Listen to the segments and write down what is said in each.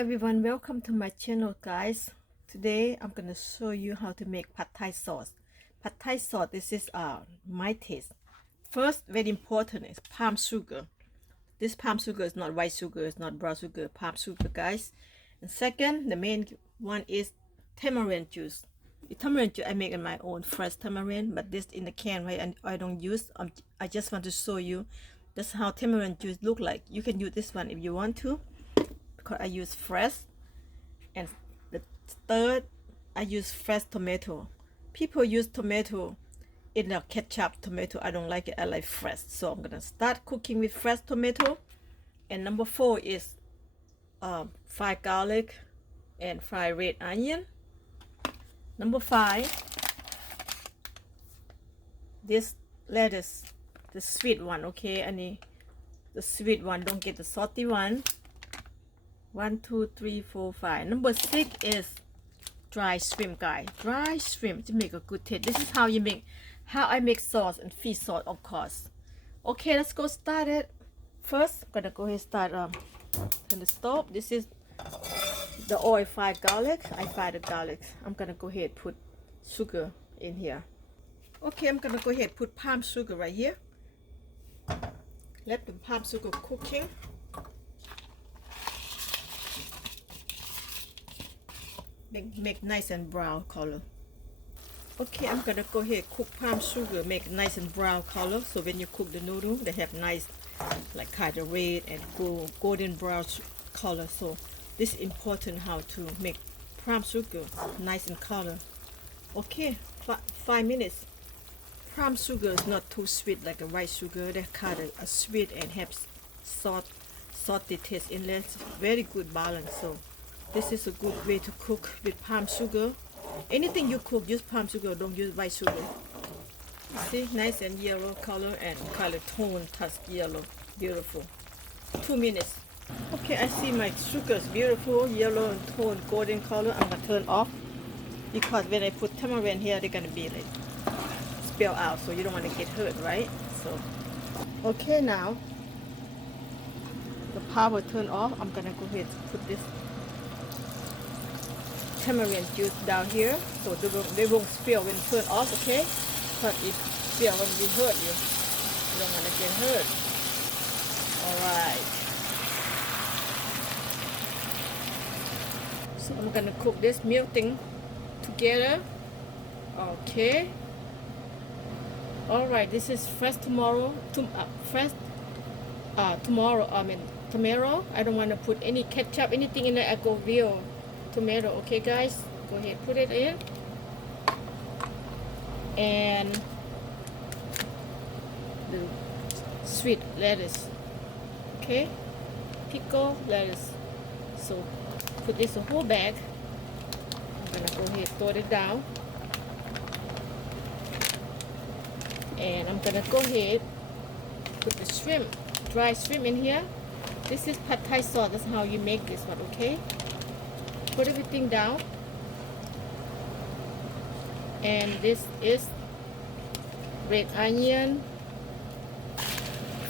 everyone, welcome to my channel guys. Today I'm gonna show you how to make pad thai sauce. Pad thai sauce, this is my taste. First, very important is palm sugar. This palm sugar is not white sugar, it's not brown sugar, palm sugar guys. And second, the main one is tamarind juice. The tamarind juice I make in my own fresh tamarind, but this in the can, right? And I don't use. I just want to show you that's how tamarind juice look like. You can use this one if you want to, because I use fresh. And the third, I use fresh tomato. People use tomato in a ketchup tomato. I don't like it. I like fresh. So I'm gonna start cooking with fresh tomato. And number 4 is fried garlic and fried red onion. Number 5, this lettuce, the sweet one, okay? And the sweet one, don't get the salty one. 1, 2, 3, 4, 5. Number 6 is dry shrimp, guys. Dry shrimp to make a good taste. This is how I make sauce and fish sauce, of course. Okay, let's go start it. First, I'm gonna go ahead and start on the stove. This is the oil fried garlic. I fried the garlic. I'm gonna go ahead and put sugar in here. Okay, I'm gonna go ahead and put palm sugar right here. Let the palm sugar cooking. Make nice and brown color. Okay, I'm gonna go ahead and cook palm sugar, make nice and brown color. So when you cook the noodle, they have nice, like kind of red and golden brown color. So this is important how to make palm sugar nice in color. Okay, 5 minutes. Palm sugar is not too sweet like a white sugar. They're kind of a sweet and have salty taste in there. It's very good balance. So this is a good way to cook with palm sugar. Anything you cook, use palm sugar, don't use white sugar. You see, nice and yellow color and color tone, touch yellow, beautiful. 2 minutes. Okay, I see my sugar is beautiful, yellow and tone, golden color. I'm gonna turn off because when I put tamarind here, they're gonna be like spill out, so you don't want to get hurt, right? So, okay, now the power turn off. I'm gonna go ahead and put this tamarind juice down here so they won't spill when turn off, okay? But if spill when we hurt you don't want to get hurt. Alright, so I'm gonna cook this melting together. Okay, alright, this is fresh tomorrow. Tomorrow, I mean tomato. I don't want to put any ketchup, anything in there. I go real tomato. Okay guys, go ahead, put it in. And the sweet lettuce, okay, pickle lettuce. So put this a whole bag. I'm gonna go ahead, throw it down. And I'm gonna go ahead, put the shrimp, dry shrimp in here. This is pad thai sauce. That's how you make this one, okay? Put everything down. And this is red onion,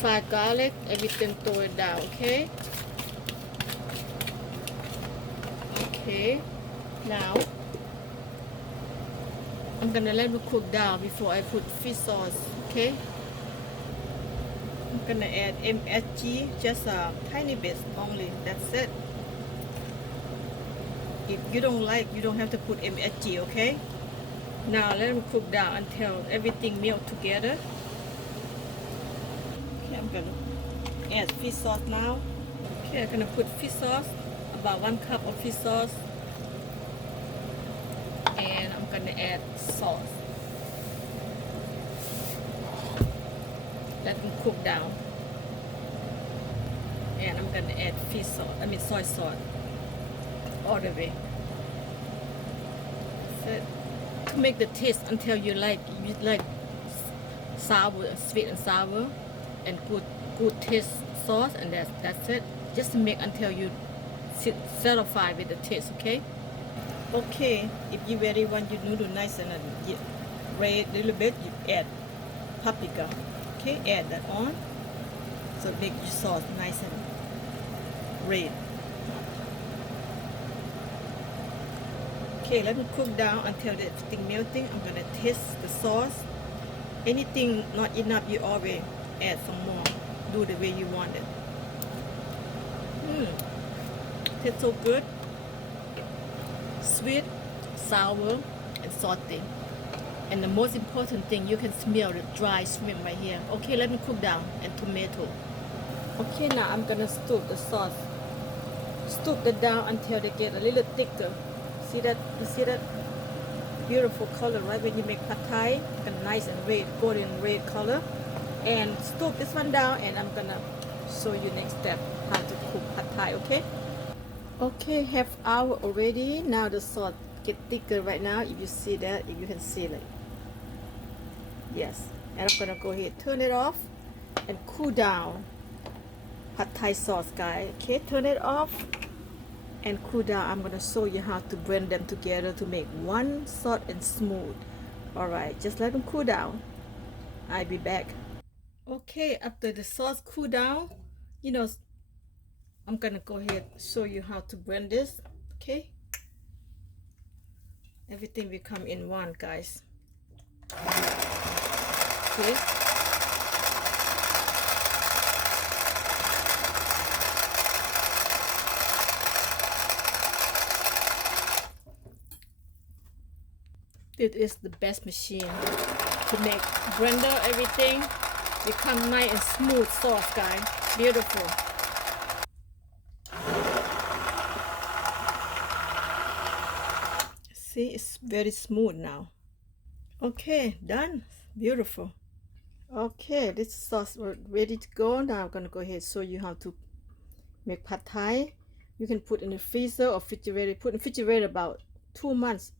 fried garlic, everything, throw it down, okay? Okay, now I'm gonna let it cook down before I put fish sauce, okay? I'm gonna add MSG, just a tiny bit only, that's it. If you don't like, you don't have to put MSG, okay? Now let them cook down until everything melt together. Okay, I'm gonna add fish sauce now. Okay, I'm gonna put fish sauce, about 1 cup of fish sauce. And I'm gonna add salt. Let them cook down. And I'm gonna add fish sauce, I mean soy sauce. All the way. So, to make the taste until you like sour, sweet and sour, and good taste sauce, and that's it. Just to make until you satisfied with the taste, okay? Okay, if you really want your noodle nice and red a little bit, you add paprika. Okay, add that on, so make your sauce nice and red. Okay, let me cook down until the everything melting. I'm gonna taste the sauce. Anything not enough, you always add some more. Do the way you want it. Tastes so good. Sweet, sour, and salty. And the most important thing, you can smell the dry shrimp right here. Okay, let me cook down, and tomato. Okay, now I'm gonna stir the sauce. Stir it down until they get a little thicker. See that? You see that beautiful color, right? When you make pad thai, a nice and red, golden red color. And stir this one down, and I'm gonna show you next step how to cook pad thai. Okay? Okay, half hour already. Now the sauce get thicker right now. If you see that, if you can see it. Yes. And I'm gonna go ahead, turn it off, and cool down. Pad thai sauce, guys. Okay, turn it off and cool down. I'm gonna show you how to blend them together to make one soft and smooth. All right, just let them cool down. I'll be back. Okay, after the sauce cool down, you know, I'm gonna go ahead and show you how to blend this. Okay, everything will come in one, guys. Okay. This is the best machine to make blender everything become nice and smooth sauce, guys. Beautiful. See, it's very smooth now. Okay, done. Beautiful. Okay, this sauce is ready to go. Now I'm gonna go ahead and show you how to make pad thai. You can put in the freezer or refrigerator. Put in the refrigerator about 2 months.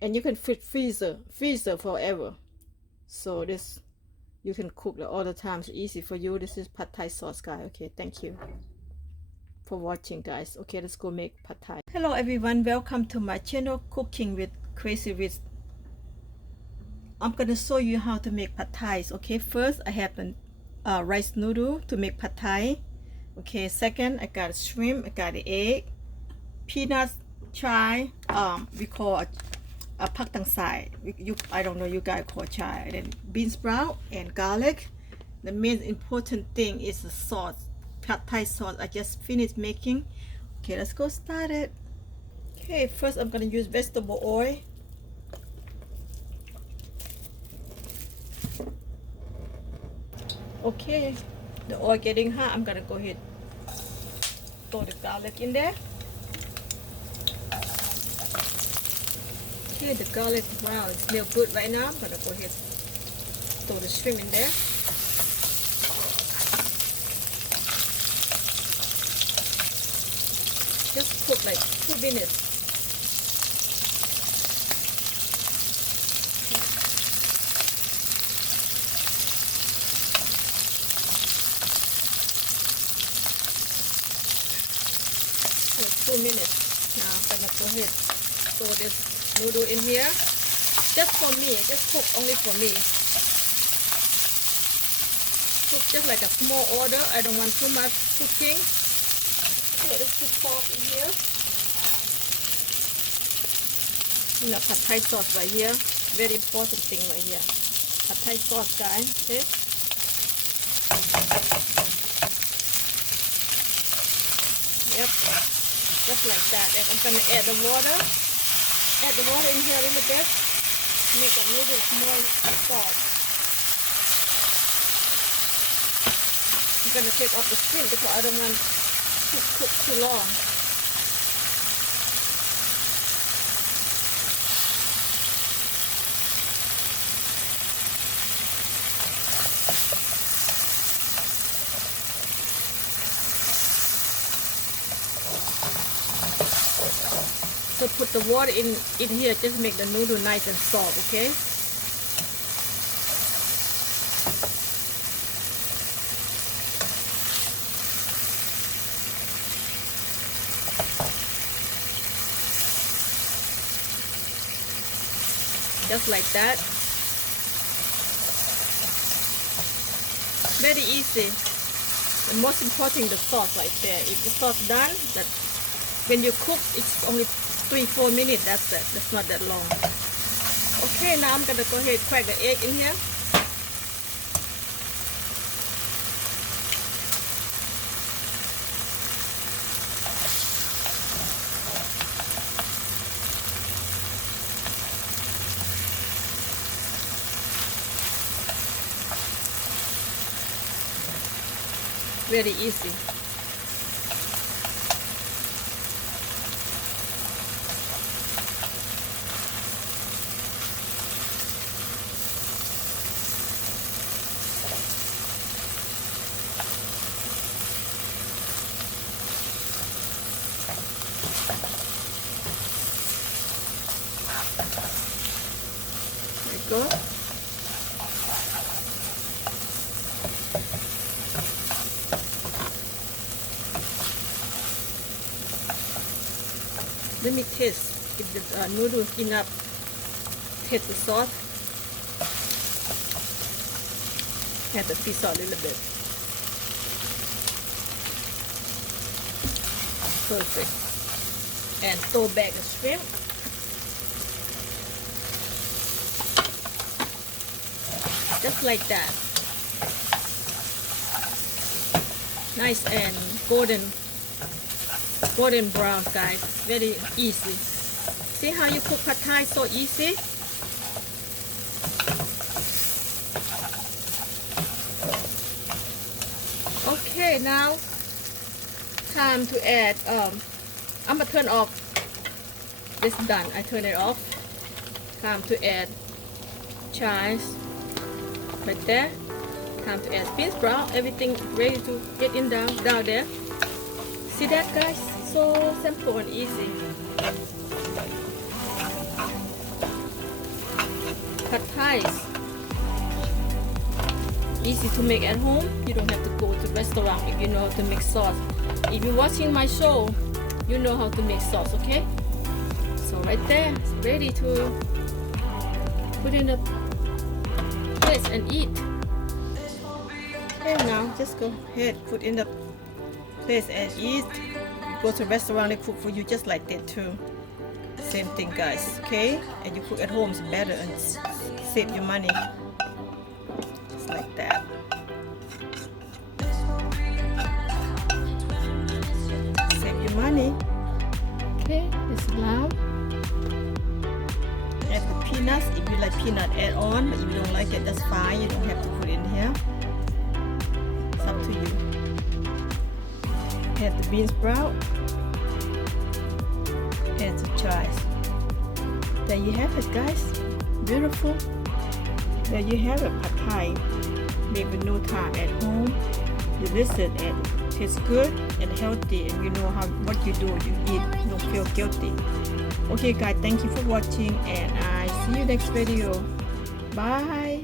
And you can freezer forever. So this you can cook all the time. It's easy for you. This is pad thai sauce, guys. Okay, thank you for watching, guys. Okay, let's go make pad thai. Hello everyone, welcome to my channel, Cooking with Crazy Rich. I'm gonna show you how to make pad thai. Okay, first I have the rice noodle to make pad thai. Okay, second I got shrimp, I got the egg, peanuts, chai, we call a pak tang sai. I don't know, you guys call chai. And then bean sprout and garlic. The main important thing is the sauce, pad thai sauce. I just finished making. Okay, let's go start it. Okay, first I'm gonna use vegetable oil. Okay, the oil getting hot. I'm gonna go ahead throw the garlic in there. Okay, the garlic brown, it smells good right now. I'm gonna go ahead throw the shrimp in there. Just cook like 2 minutes. So 2 minutes. Now I'm gonna go ahead throw this noodle in here. Just for me, just cook only for me. Cook just like a small order. I don't want too much cooking. Okay, let's put salt in here. You know, pad thai sauce right here. Very important thing right here. Pad thai sauce, guys. Okay. Yep. Just like that. And I'm gonna add the water. Add the water in here a little bit. Make the noodles more soft. I'm gonna take off the skin because I don't want to cook too long. So put the water in here, just make the noodle nice and soft, okay? Just like that. Very easy. The most important, the sauce right there. If the sauce done, that when you cook, it's only 3-4 minutes. That's it. That's not that long. Okay, now I'm gonna go ahead and crack the egg in here. Very easy. There you go. Let me taste if the noodles enough. Taste the salt. Add the sea salt a little bit. Perfect. And throw back the shrimp. Just like that. Nice and golden brown, guys. Very easy. See how you cook pad thai so easy? Okay, now time to add I'm gonna turn off. This done. I turn it off. Time to add chives right there. Time to add beans brown. Everything ready to get in down there. See that, guys? So simple and easy. Pad thais. Easy to make at home. You don't have to go to restaurant if you know how to make sauce. If you're watching my show, you know how to make sauce, okay? So right there, it's ready to put in the place and eat. Okay, now just go ahead, put in the place and eat. Go to a restaurant, they cook for you just like that too. Same thing, guys, okay? And you cook at home is better and save your money. Just like that. Save your money. Okay, it's lamb. Add the peanuts. If you like peanut, add on. But if you don't like it, that's fine. You don't have to put it in here. It's up to you. Add the beans sprout. Add the chives. There you have it, guys. Beautiful. There you have it, pad thai. Made with no time at home. Delicious and tastes good and healthy. And you know what you do. You eat. You don't feel guilty. Okay, guys. Thank you for watching, and I see you next video. Bye.